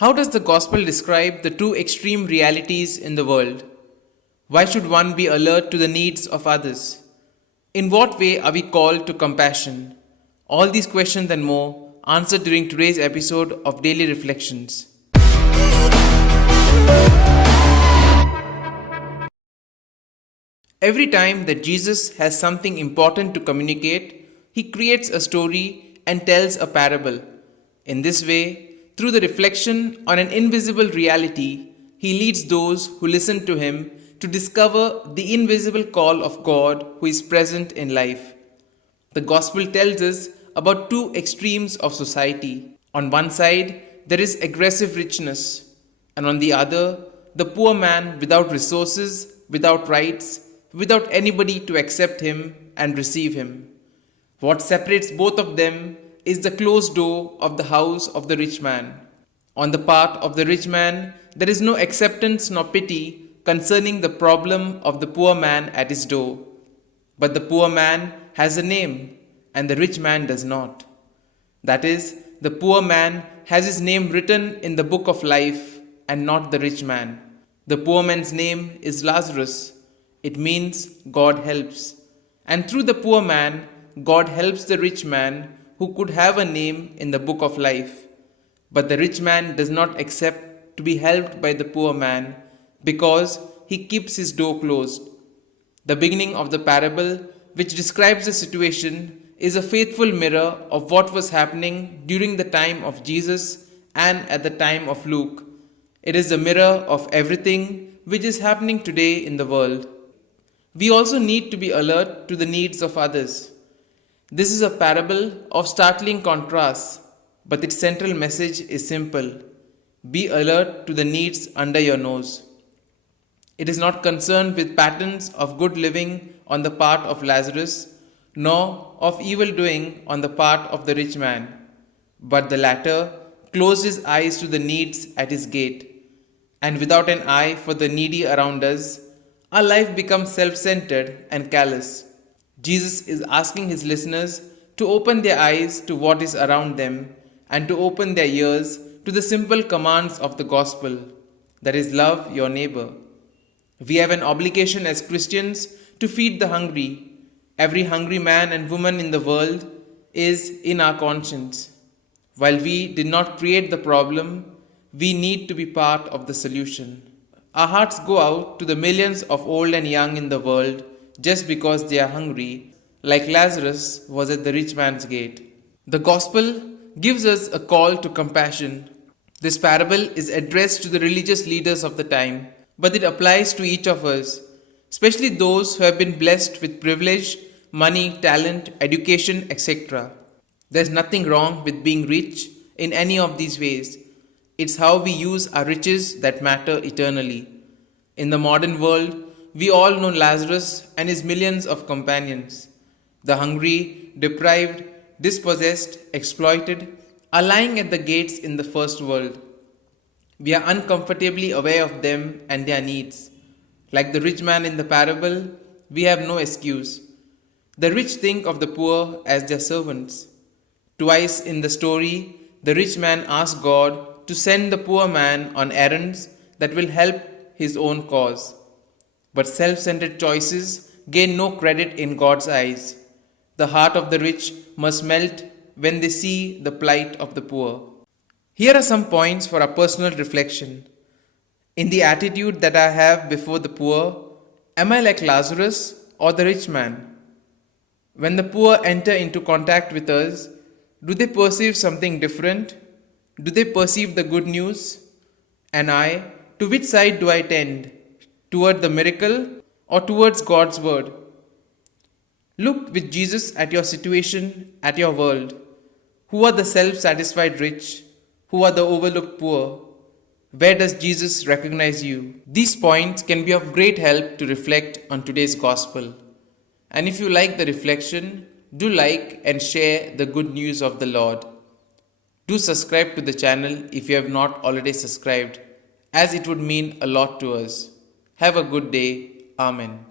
How does the gospel describe the two extreme realities in the world? Why should one be alert to the needs of others? In what way are we called to compassion? All these questions and more answered during today's episode of Daily Reflections. Every time that Jesus has something important to communicate, he creates a story and tells a parable. In this way, through the reflection on an invisible reality, he leads those who listen to him to discover the invisible call of God who is present in life. The gospel tells us about two extremes of society. On one side, there is aggressive richness, and on the other, the poor man without resources, without rights, without anybody to accept him and receive him. What separates both of them is the closed door of the house of the rich man. On the part of the rich man, there is no acceptance nor pity concerning the problem of the poor man at his door. But the poor man has a name, and the rich man does not. That is, the poor man has his name written in the book of life, and not the rich man. The poor man's name is Lazarus. It means God helps. And through the poor man, God helps the rich man who could have a name in the book of life. But the rich man does not accept to be helped by the poor man because he keeps his door closed. The beginning of the parable, which describes the situation, is a faithful mirror of what was happening during the time of Jesus and at the time of Luke. It is a mirror of everything which is happening today in the world. We also need to be alert to the needs of others. This is a parable of startling contrasts, but its central message is simple. Be alert to the needs under your nose. It is not concerned with patterns of good living on the part of Lazarus, nor of evil doing on the part of the rich man, but the latter closed his eyes to the needs at his gate. And without an eye for the needy around us, our life becomes self-centered and callous. Jesus is asking his listeners to open their eyes to what is around them and to open their ears to the simple commands of the gospel, that is, love your neighbor. We have an obligation as Christians to feed the hungry. Every hungry man and woman in the world is in our conscience. While we did not create the problem, we need to be part of the solution. Our hearts go out to the millions of old and young in the world just because they are hungry, like Lazarus was at the rich man's gate. The gospel gives us a call to compassion. This parable is addressed to the religious leaders of the time, but it applies to each of us, especially those who have been blessed with privilege, money, talent, education, etc. There's nothing wrong with being rich in any of these ways. It's how we use our riches that matter eternally. In the modern world, we all know Lazarus and his millions of companions. The hungry, deprived, dispossessed, exploited are lying at the gates in the first world. We are uncomfortably aware of them and their needs. Like the rich man in the parable, we have no excuse. The rich think of the poor as their servants. Twice in the story, the rich man asks God to send the poor man on errands that will help his own cause. But self-centered choices gain no credit in God's eyes. The heart of the rich must melt when they see the plight of the poor. Here are some points for our personal reflection. In the attitude that I have before the poor, am I like Lazarus or the rich man? When the poor enter into contact with us, do they perceive something different? Do they perceive the good news? And I, to which side do I tend? Toward the miracle or towards God's word? Look with Jesus at your situation, at your world. Who are the self-satisfied rich? Who are the overlooked poor? Where does Jesus recognize you? These points can be of great help to reflect on today's gospel. And if you like the reflection, do like and share the good news of the Lord. Do subscribe to the channel if you have not already subscribed, as it would mean a lot to us. Have a good day. Amen.